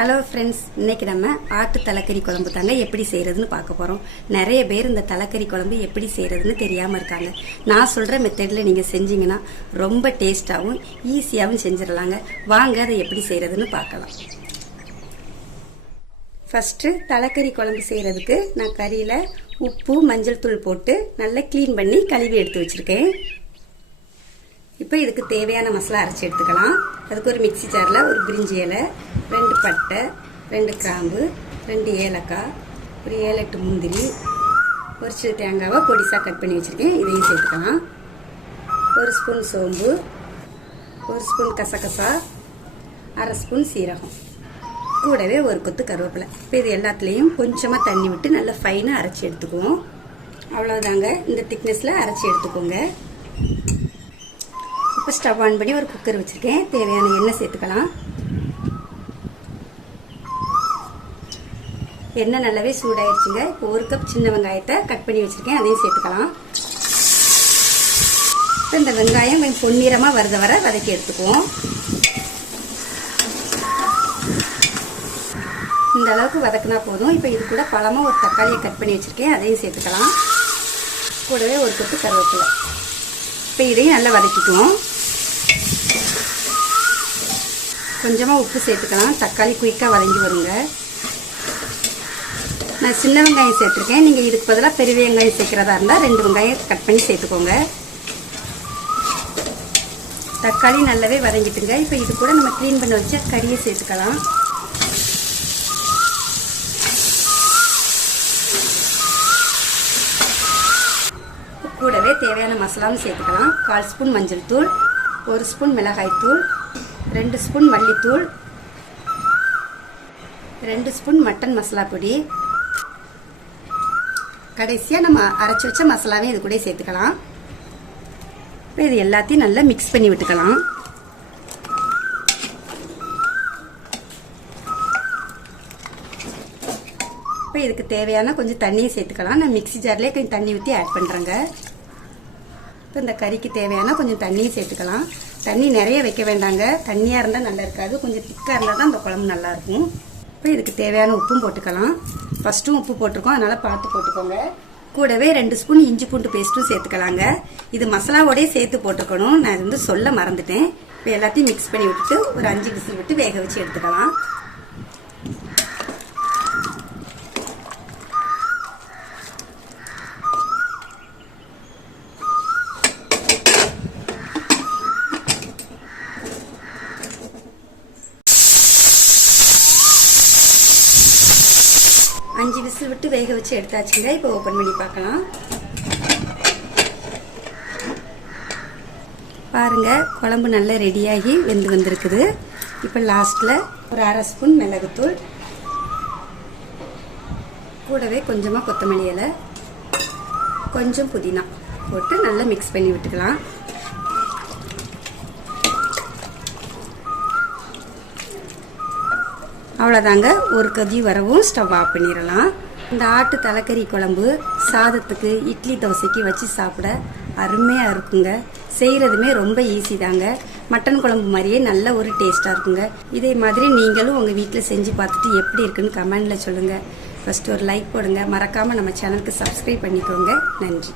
Hello friends, இன்னைக்கு நம்ம ஆட்டு தலைக்கறி குழம்பு தாங்க எப்படி செய்கிறதுன்னு பார்க்க போகிறோம். நிறைய பேர் இந்த தலைக்கறி குழம்பு எப்படி செய்கிறதுன்னு தெரியாமல் இருக்காங்க. நான் சொல்கிற மெத்தடில் நீங்கள் செஞ்சீங்கன்னா ரொம்ப டேஸ்ட்டாகவும் ஈஸியாகவும் செஞ்சிடலாங்க. வாங்க அதை எப்படி செய்கிறதுன்னு பார்க்கலாம். ஃபஸ்ட்டு தலைக்கறி குழம்பு செய்கிறதுக்கு நான் கறியில் உப்பு மஞ்சள் தூள் போட்டு நல்லா க்ளீன் பண்ணி கழுவி எடுத்து வச்சுருக்கேன். இப்போ இதுக்கு தேவையான மசாலா அரைச்சி எடுத்துக்கலாம். அதுக்கு ஒரு மிக்சி ஜாரில் ஒரு பிரிஞ்சி இலை, 2 பட்டை, 2 கிராம்பு, 2 ஏலக்காய், ஒரு 7-8 முந்திரி, ஒரு சிறு தேங்காவை பொடிசாக கட் பண்ணி வச்சுருக்கேன். இதையும் சேர்த்துக்கலாம். 1 ஸ்பூன் சோம்பு, 1 ஸ்பூன் கசகசா, 1/2 ஸ்பூன் சீரகம், கூடவே ஒரு கொத்து கருவேப்பிலை. இப்போ இது எல்லாத்துலேயும் கொஞ்சமாக தண்ணி விட்டு நல்லா ஃபைனாக அரைச்சி எடுத்துக்குவோம். அவ்வளோதாங்க, இந்த திக்னஸில் அரைச்சி எடுத்துக்கோங்க. இப்போ ஸ்டவ் ஆன் பண்ணி ஒரு குக்கர் வச்சுருக்கேன். தேவையான எண்ணெய் சேர்த்துக்கலாம். எண்ணெய் நல்லாவே சூடாயிடுச்சுங்க. இப்போ 1 கப் சின்ன வெங்காயத்தை கட் பண்ணி வச்சுருக்கேன், அதையும் சேர்த்துக்கலாம். இப்போ இந்த வெங்காயம் கொஞ்சம் பொன்னிறமாக வருத வர வதக்கி எடுத்துக்குவோம். இந்த அளவுக்கு வதக்குனா போதும். இப்போ இது கூட பழமாக ஒரு தக்காளியை கட் பண்ணி வச்சுருக்கேன், அதையும் சேர்த்துக்கலாம். கூடவே ஒரு கொத்து கருவேப்பிலை. இப்போ இதையும் நல்லா வதக்கிக்குவோம். கொஞ்சமாக உப்பு சேர்த்துக்கலாம். தக்காளி குயிக்காக வதங்கி வருங்க. நான் சின்ன வெங்காயம் சேர்த்துருக்கேன். நீங்கள் இதுக்கு பதிலாக பெரிய வெங்காயம் சேர்க்குறதா இருந்தால் 2 வெங்காயம் கட் பண்ணி சேர்த்துக்கோங்க. தக்காளி நல்லாவே வதங்கிட்டுங்க. இப்போ இது கூட நம்ம க்ளீன் பண்ண வச்ச கறியை சேர்த்துக்கலாம். கூடவே தேவையான மசாலாவும் சேர்த்துக்கலாம். 1/4 ஸ்பூன் மஞ்சள் தூள், 1 ஸ்பூன் மிளகாய் தூள், 2 ஸ்பூன் மல்லித்தூள், 2 ஸ்பூன் மட்டன் மசாலா பொடி, கடைசியாக நம்ம அரைச்சி வச்ச மசாலாவே இது கூட சேர்த்துக்கலாம். இப்போ இது எல்லாத்தையும் நல்லா மிக்ஸ் பண்ணி விட்டுக்கலாம். இப்போ இதுக்கு தேவையான கொஞ்சம் தண்ணியை சேர்த்துக்கலாம். நான் மிக்சி ஜார்லேயே கொஞ்சம் தண்ணி ஊற்றி ஆட் பண்ணுறேங்க. இப்போ இந்த கறிக்கு தேவையான கொஞ்சம் தண்ணியை சேர்த்துக்கலாம். தண்ணி நிறைய வைக்க வேண்டாங்க. தண்ணியாக இருந்தால் நல்லா இருக்காது, கொஞ்சம் திக்காக இருந்தால் தான் அந்த குழம்பு நல்லாயிருக்கும். இப்போ இதுக்கு தேவையான உப்பும் போட்டுக்கலாம். ஃபஸ்ட்டும் உப்பு போட்டிருக்கோம், அதனால் பார்த்து போட்டுக்கோங்க. கூடவே 2 ஸ்பூன் இஞ்சி பூண்டு பேஸ்ட்டும் சேர்த்துக்கலாங்க. இது மசாலாவோடய சேர்த்து போட்டுக்கணும், நான் இது வந்து சொல்ல மறந்துட்டேன். இப்போ எல்லாத்தையும் மிக்ஸ் பண்ணி விட்டுட்டு ஒரு 5 விசில் விட்டு வேக வச்சு எடுத்துக்கலாம். அஞ்சு விசில் விட்டு வேக வச்சு எடுத்தாச்சுங்க. இப்போ ஓப்பன் பண்ணி பார்க்கலாம். பாருங்க, குழம்பு நல்லா ரெடியாகி வெந்து வந்திருக்குது. இப்போ லாஸ்ட்டில் ஒரு 1/2 ஸ்பூன் மிளகுத்தூள், கூடவே கொஞ்சமாக கொத்தமல்லி இலை, கொஞ்சம் புதினா போட்டு நல்லா மிக்ஸ் பண்ணி விட்டுக்கலாம். அவ்வளோதாங்க, ஒரு கொதி வரவும் ஸ்டவ் ஆஃப் பண்ணிடலாம். இந்த ஆட்டு தலைக்கறி குழம்பு சாதத்துக்கு இட்லி தோசைக்கு வச்சு சாப்பிட அருமையாக இருக்குங்க. செய்கிறதுமே ரொம்ப ஈஸி தாங்க. மட்டன் குழம்பு மாதிரியே நல்ல ஒரு டேஸ்ட்டாக இருக்குங்க. இதே மாதிரி நீங்களும் உங்கள் வீட்டில் செஞ்சு பார்த்துட்டு எப்படி இருக்குன்னு கமெண்டில் சொல்லுங்கள். ஃபஸ்ட்டு ஒரு லைக் போடுங்க. மறக்காமல் நம்ம சேனலுக்கு சப்ஸ்கிரைப் பண்ணிக்கோங்க. நன்றி.